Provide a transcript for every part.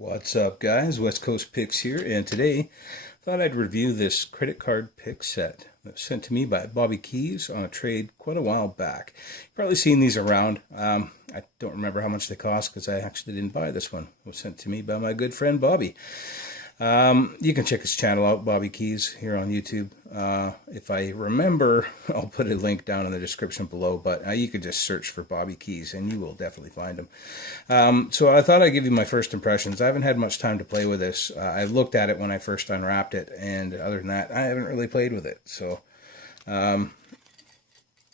What's up, guys? West Coast Picks here, and today I thought I'd review this credit card pick set that was sent to me by Bobby Keys on a trade quite a while back. You've probably seen these around. I don't remember how much they cost because I actually didn't buy this one. It was sent to me by my good friend Bobby. You can check his channel out, Bobby Keys, here on YouTube. If I remember, I'll put a link down in the description below, but you could just search for Bobby Keys and you will definitely find him. So I thought I'd give you my first impressions. I haven't had much time to play with this. I looked at it when I first unwrapped it, and other than that, I haven't really played with it. So,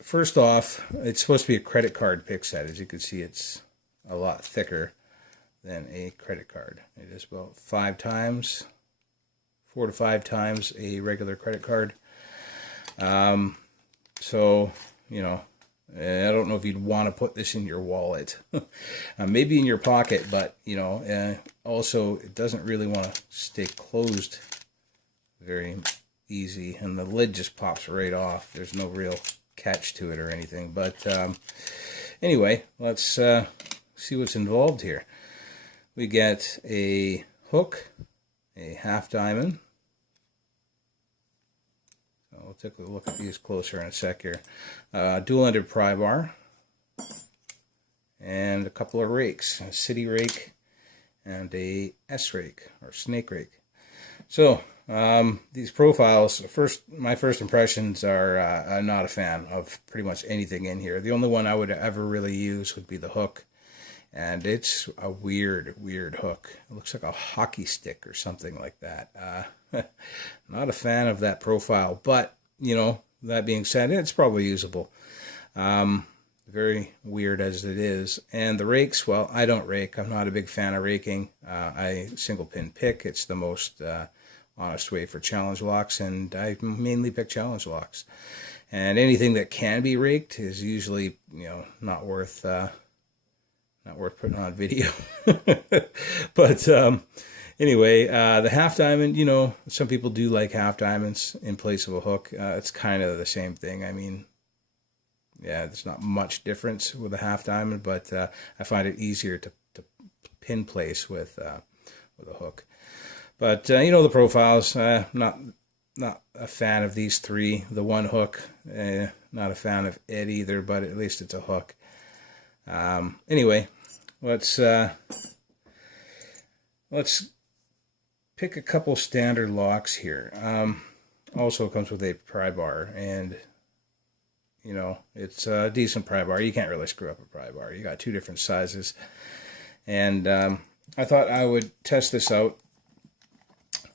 first off, it's supposed to be a credit card pick set. As you can see, it's a lot thicker than a credit card. It is about 4 to 5 times a regular credit card. So, you know, I don't know if you'd want to put this in your wallet. Maybe in your pocket, but, you know, also it doesn't really want to stay closed very easy, and the lid just pops right off. There's no real catch to it or anything. But anyway, let's see what's involved here. We get a hook, a half diamond. So we'll take a look at these closer in a sec here. Dual-ended pry bar, and a couple of rakes, a city rake and a S rake or snake rake. So these profiles, my first impressions are I'm not a fan of pretty much anything in here. The only one I would ever really use would be the hook. And it's a weird hook. It looks like a hockey stick or something like that. Not a fan of that profile, but, you know, that being said, it's probably usable. Very weird as it is. And the rakes, well, I don't rake. I'm not a big fan of raking. I single pin pick. It's the most honest way for challenge locks, and I mainly pick challenge locks. And anything that can be raked is usually, you know, not worth putting on video. But anyway, the half diamond, you know, some people do like half diamonds in place of a hook. It's kind of the same thing. I mean, yeah, there's not much difference with a half diamond, but I find it easier to pin place with a hook. But you know, the profiles, not a fan of these three. The one hook, not a fan of it either, but at least it's a hook. Anyway, let's pick a couple standard locks here. Also comes with a pry bar, and you know, it's a decent pry bar. You can't really screw up a pry bar. You got 2 different sizes, and I thought I would test this out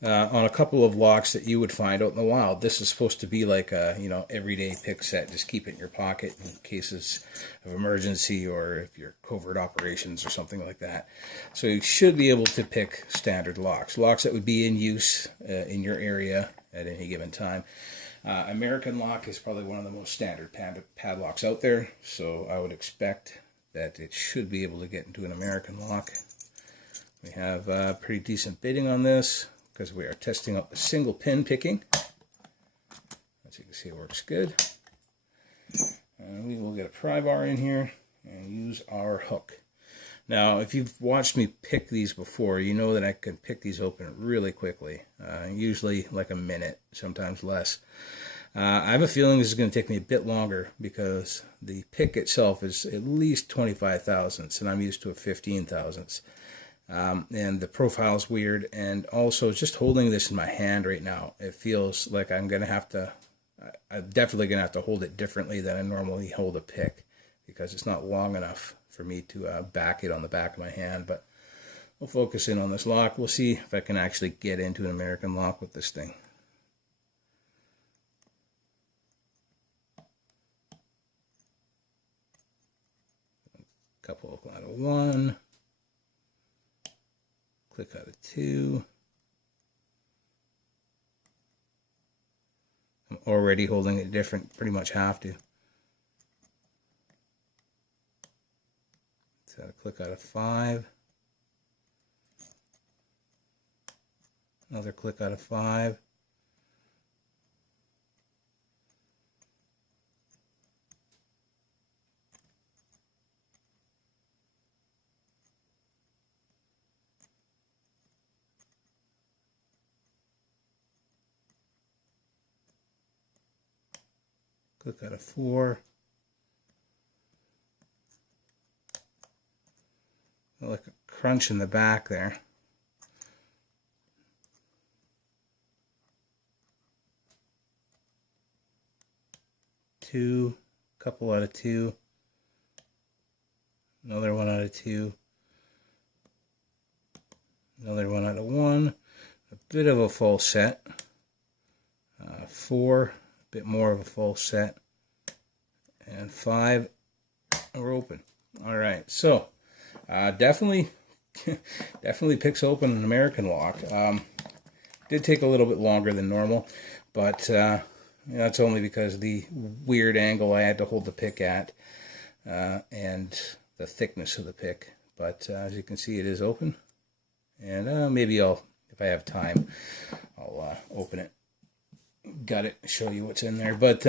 on a couple of locks that you would find out in the wild. This is supposed to be like a, you know, everyday pick set. Just keep it in your pocket in cases of emergency, or if you're covert operations or something like that. So you should be able to pick standard locks that would be in use in your area at any given time. American lock is probably one of the most standard padlocks out there, so I would expect that it should be able to get into an American lock. We have pretty decent bidding on this, because we are testing out the single pin picking. As you can see, it works good. And we will get a pry bar in here and use our hook. Now, if you've watched me pick these before, you know that I can pick these open really quickly, usually like a minute, sometimes less. I have a feeling this is going to take me a bit longer because the pick itself is at least 25 thousandths, and I'm used to a 15 thousandths. And the profile is weird, and also just holding this in my hand right now, it feels like I'm definitely going to have to hold it differently than I normally hold a pick, because it's not long enough for me to back it on the back of my hand. But we'll focus in on this lock. We'll see if I can actually get into an American lock with this thing. Couple out of 1. Click out of 2. I'm already holding it different, pretty much have to. So click out of 5. Another click out of 5. click out a 4. Like a crunch in the back there. Two, couple out of 2. Another one out of 2. Another one out of 1. A bit of a full set. 4, a bit more of a full set. And 5, we're open. All right, so definitely picks open an American lock. Did take a little bit longer than normal, but that's only because of the weird angle I had to hold the pick at and the thickness of the pick. But as you can see, it is open, and maybe if I have time, I'll open it, gut it, show you what's in there. But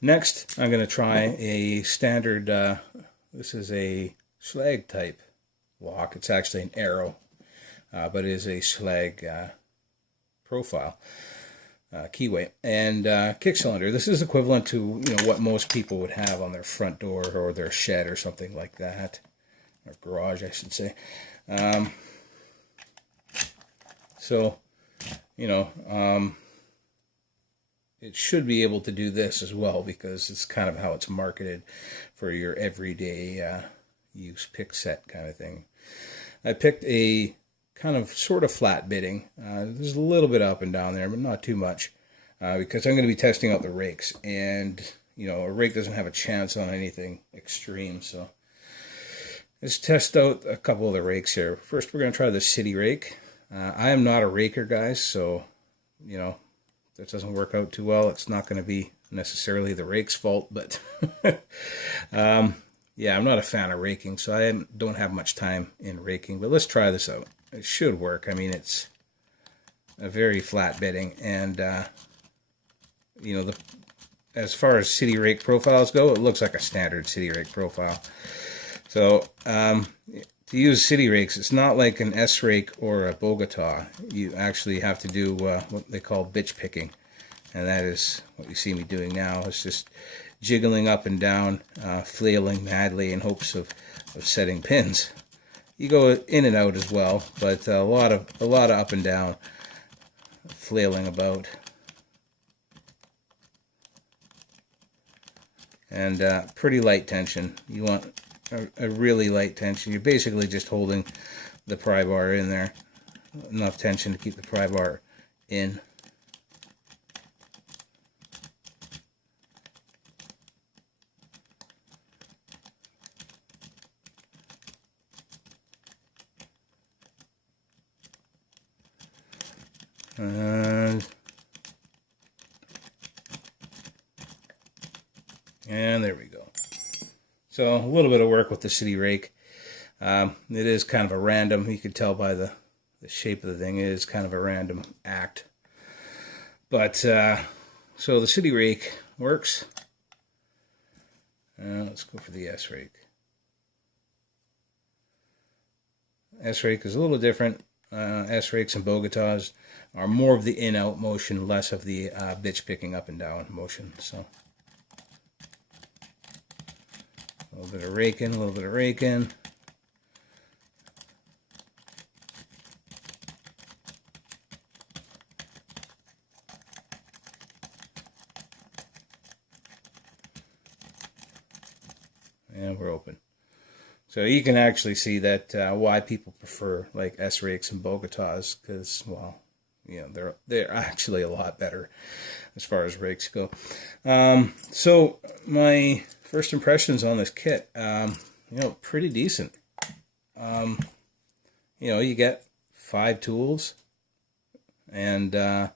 next, I'm going to try a standard. This is a Schlage type lock. It's actually an arrow, but it is a Schlage profile keyway and kick cylinder. This is equivalent to what most people would have on their front door or their shed or something like that, or garage, I should say. So it should be able to do this as well, because it's kind of how it's marketed for your everyday use pick set kind of thing. I picked a kind of sort of flat bitting. There's a little bit up and down there, but not too much, because I'm going to be testing out the rakes, and a rake doesn't have a chance on anything extreme. So let's test out a couple of the rakes here. First, we're going to try the City Rake. I am not a raker, guys, so if that doesn't work out too well, it's not going to be necessarily the rake's fault, but yeah, I'm not a fan of raking, so I don't have much time in raking, but let's try this out. It should work. I mean, it's a very flat bitting, and as far as City Rake profiles go, it looks like a standard City Rake profile. So to use City Rakes, it's not like an S-Rake or a Bogota. You actually have to do what they call bitch picking, and that is what you see me doing now. It's just jiggling up and down, flailing madly in hopes of setting pins. You go in and out as well, but a lot of up and down, flailing about, and pretty light tension. You want a really light tension. You're basically just holding the pry bar in there, enough tension to keep the pry bar in. And there we go. So a little bit of work with the City Rake. It is kind of a random, you can tell by the shape of the thing, it is kind of a random act. But so the City Rake works. Let's go for the S-Rake. S-Rake is a little different. S-Rakes and Bogotas are more of the in-out motion, less of the bitch picking up and down motion. So a little bit of raking, a little bit of raking. And we're open. So you can actually see that why people prefer like S-Rakes and Bogotas, because, well, they're actually a lot better as far as rakes go. So my first impressions on this kit, pretty decent. You get 5 tools, and for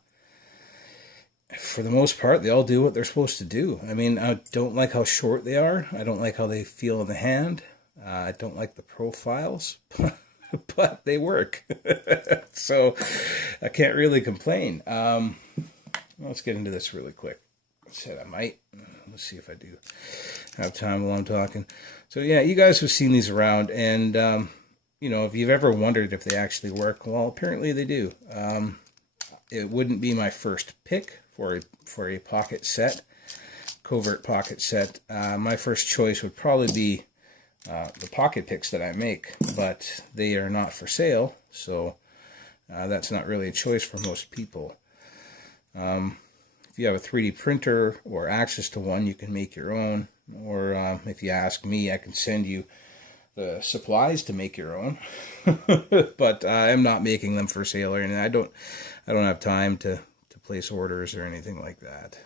the most part, they all do what they're supposed to do. I mean, I don't like how short they are. I don't like how they feel in the hand. I don't like the profiles, but they work. So I can't really complain. Let's get into this really quick. I said I might. Let's see if I do have time while I'm talking. So yeah, you guys have seen these around, and if you've ever wondered if they actually work, well, apparently they do. It wouldn't be my first pick for a pocket set. covert pocket set, my first choice would probably be the pocket picks that I make, but they are not for sale, so that's not really a choice for most people. If you have a 3D printer or access to one, you can make your own, or if you ask me, I can send you the supplies to make your own. But I'm not making them for sale, and I don't have time to place orders or anything like that.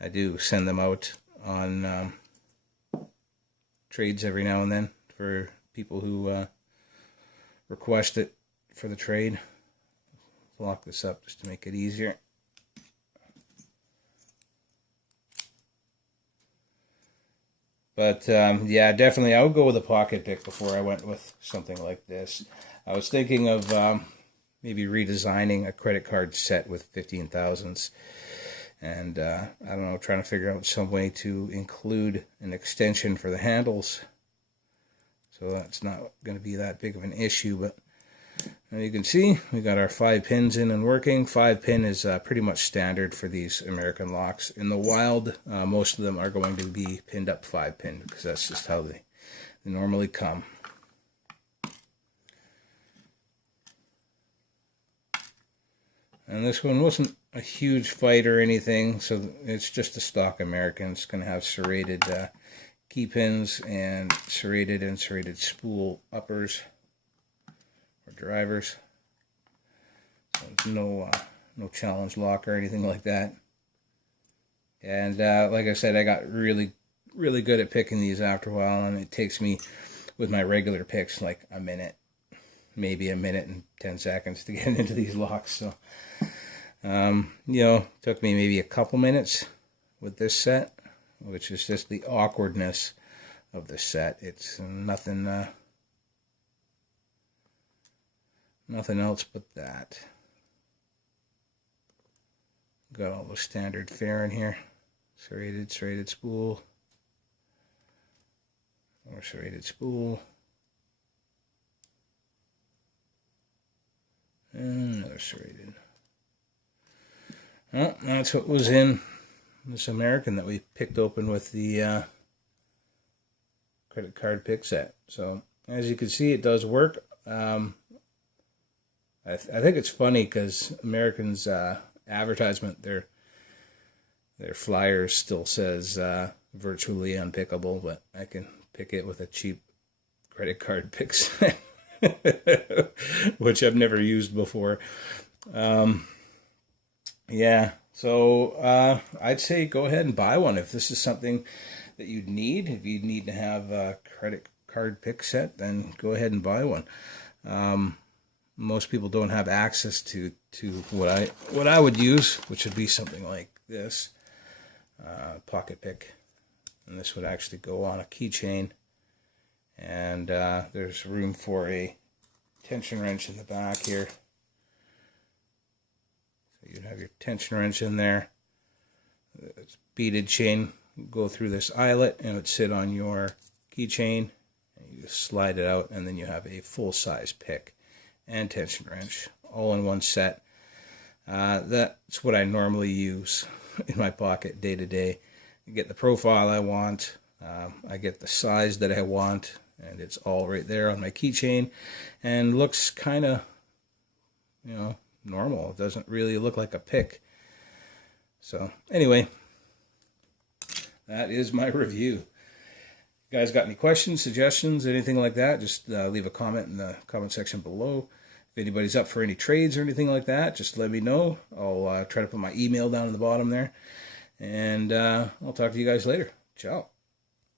I do send them out on trades every now and then for people who request it for the trade. Lock this up just to make it easier. But yeah, definitely I would go with a pocket pick before I went with something like this. I was thinking of maybe redesigning a credit card set with 15,000s, and I don't know, trying to figure out some way to include an extension for the handles, so that's not going to be that big of an issue. But you can see we got our 5 pins in and working. 5 pin is pretty much standard for these American locks. In the wild, most of them are going to be pinned up 5 pin because that's just how they normally come. And this one wasn't a huge fight or anything, so it's just a stock American. It's going to have serrated key pins and serrated spool uppers or drivers. So there's no challenge lock or anything like that. And like I said, I got really good at picking these after a while, and it takes me, with my regular picks, like a minute, maybe a minute and 10 seconds to get into these locks. So you know, took me maybe a couple minutes with this set, which is just the awkwardness of the set. It's nothing else but that. Got all the standard fare in here. Serrated spool. More serrated spool. And another serrated. Well, that's what was in this American that we picked open with the credit card pick set. So, as you can see, it does work. I think it's funny because Americans' advertisement, their flyers still says virtually unpickable, but I can pick it with a cheap credit card pick set, which I've never used before. Yeah, so I'd say go ahead and buy one if this is something that you'd need. If you need to have a credit card pick set, then go ahead and buy one. Most people don't have access to what I would use, which would be something like this pocket pick, and this would actually go on a keychain, and there's room for a tension wrench in the back here. So you'd have your tension wrench in there. It's beaded chain, go through this eyelet, and it would sit on your keychain. You just slide it out, and then you have a full-size pick and tension wrench all in one set. That's what I normally use in my pocket day to day. I get the profile I want, I get the size that I want, and it's all right there on my keychain, and looks kind of, you know, normal. It doesn't really look like a pick. So anyway, that is my review. You guys got any questions, suggestions, anything like that, just leave a comment in the comment section below. If anybody's up for any trades or anything like that, just let me know. I'll try to put my email down in the bottom there. And I'll talk to you guys later. Ciao.